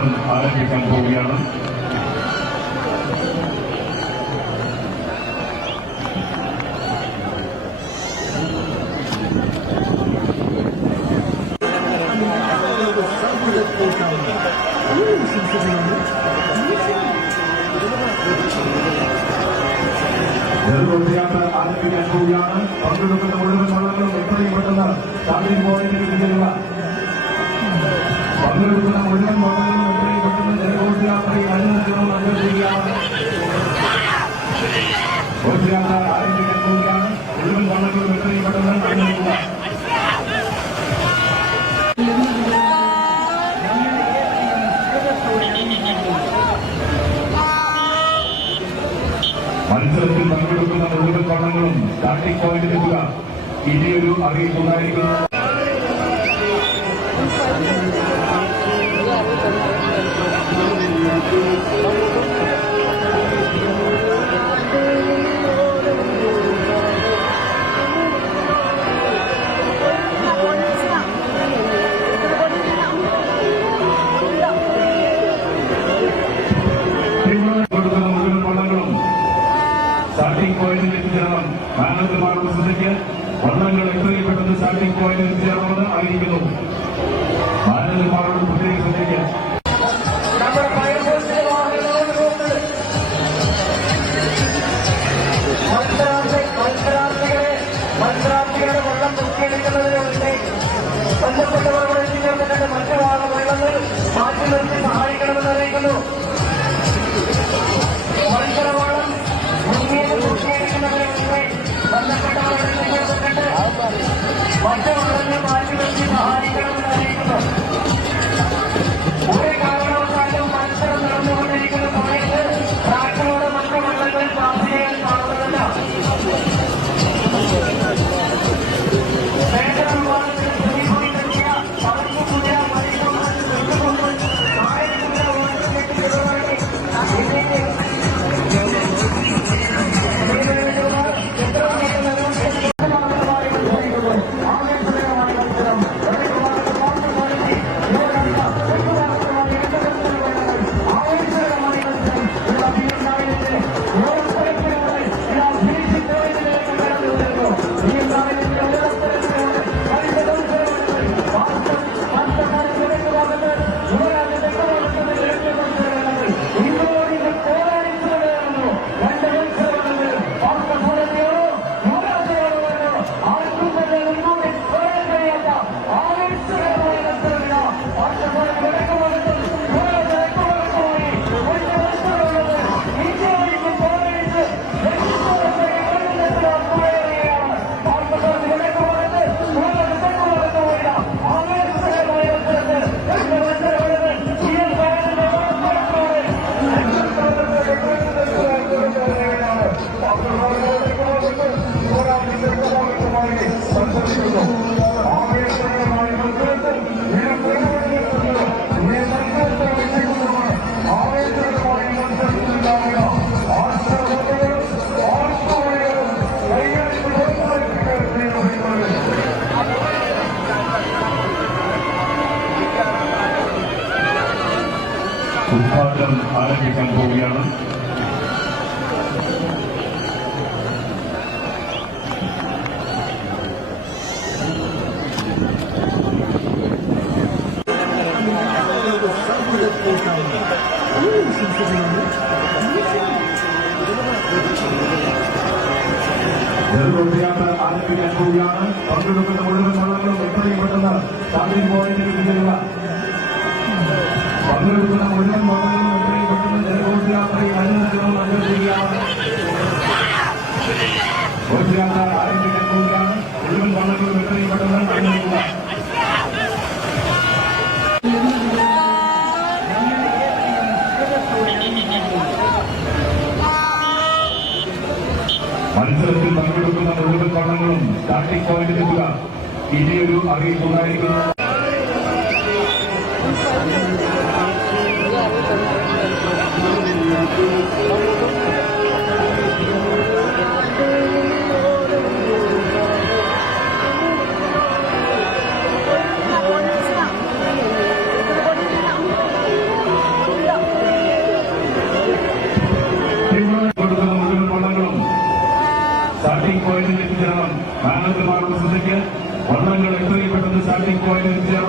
ഉദ്ഘാടനം ആരംഭിക്കാൻ പോവുകയാണ്. ജനഘോഷയാത്ര ആരംഭിക്കാൻ പോവുകയാണ്. പങ്കെടുക്കുന്ന മുഴുവൻ വള്ളങ്ങളും എത്രയും പെട്ടെന്ന് സ്റ്റാർട്ടിംഗ് പോയിന്റിൽ എത്തിച്ചേരുക. പങ്കെടുക്കുന്ന മുഴുവൻ വള്ളങ്ങളും എത്രയും പെട്ടെന്ന് ജനഘോഷയാത്രയിൽ അനുമതിക്കണം അഭ്യർത്ഥിക്കുകയാണ്. ഘോഷയാത്ര ആരംഭിക്കാൻ പോവുകയാണ്. മുഴുവൻ വള്ളങ്ങളും എത്രയും പെട്ടെന്ന് അനുമതിക്കുക. മത്സരത്തിൽ പങ്കെടുക്കുന്ന മുഴുവൻ വള്ളങ്ങളും സ്റ്റാർട്ടിംഗ് പോയിന്റിലെത്തുക. ഇനിയൊരു അറിയിപ്പുണ്ടായിരിക്കുന്നു. സ്റ്റാർട്ടിംഗ് പോയിന്റിൽ എത്തിച്ചേരണം. മാനേജർമാരുടെ ശ്രദ്ധയ്ക്ക് വള്ളങ്ങൾ എത്രയും പെട്ടെന്ന് സ്റ്റാർട്ടിംഗ് പോയിന്റിൽ എത്തിച്ചേരണമെന്ന് അറിയിക്കുന്നു. മാനേജർമാരുടെ പ്രത്യേക ശ്രദ്ധയ്ക്ക് മത്സരാർത്ഥികളുടെ വള്ളം പൊക്കിയെടുക്കുന്നതിന് വേണ്ടി ബന്ധപ്പെട്ടവരുടെ എത്തിച്ചേർന്നിട്ട് മറ്റു വള്ളങ്ങൾ മാറ്റി നിർത്തി സഹായിക്കണമെന്ന് അറിയിക്കുന്നു. മത്സരവള്ളം പൊക്കിയെടുക്കുന്നതിന് വേണ്ടി ബന്ധപ്പെട്ടവരുടെ എത്തിച്ചേർന്നിട്ട് മറ്റു വള്ളങ്ങൾ മാറ്റി നിർത്തി സഹായിക്കണമെന്ന് അറിയിക്കുന്നു. ഒരു കാരണവശാലും മത്സരം നടന്നുകൊണ്ടിരിക്കുന്ന സമയത്ത് ട്രാക്കിലൂടെ മറ്റു വള്ളങ്ങൾ പാസ് ചെയ്യാൻ കാണുന്നതല്ല. ഉദ്ഘാടനം ആരംഭിക്കാൻ പോവുകയാണ്. ജനഘോഷയാത്ര ആരംഭിക്കാൻ പോവുകയാണ്. പങ്കെടുക്കുന്ന മുഴുവൻ വള്ളങ്ങളും എത്രയും പെട്ടെന്ന് സ്റ്റാർട്ടിംഗ് പോയിന്റിൽ എത്തിച്ചേരുക. പങ്കെടുക്കുന്ന മുഴുവൻ വള്ളങ്ങളും എത്രയും പെട്ടെന്ന് ജനഘോഷയാത്രയിൽ അനുമതിക്കണം അഭ്യർത്ഥിക്കുകയാണ്. ഘോഷയാത്ര ആരംഭിക്കാൻ പോവുകയാണ്. മുഴുവൻ വള്ളങ്ങളും എത്രയും പെട്ടെന്ന് അനുമതിക്കുക. മത്സരത്തിൽ പങ്കെടുക്കുന്ന മുഴുവൻ വള്ളങ്ങളും സ്റ്റാർട്ടിംഗ് പോയിന്റിലെത്തുക. ഇനിയൊരു അറിയിപ്പുണ്ടായിരിക്കുന്നു. Starting point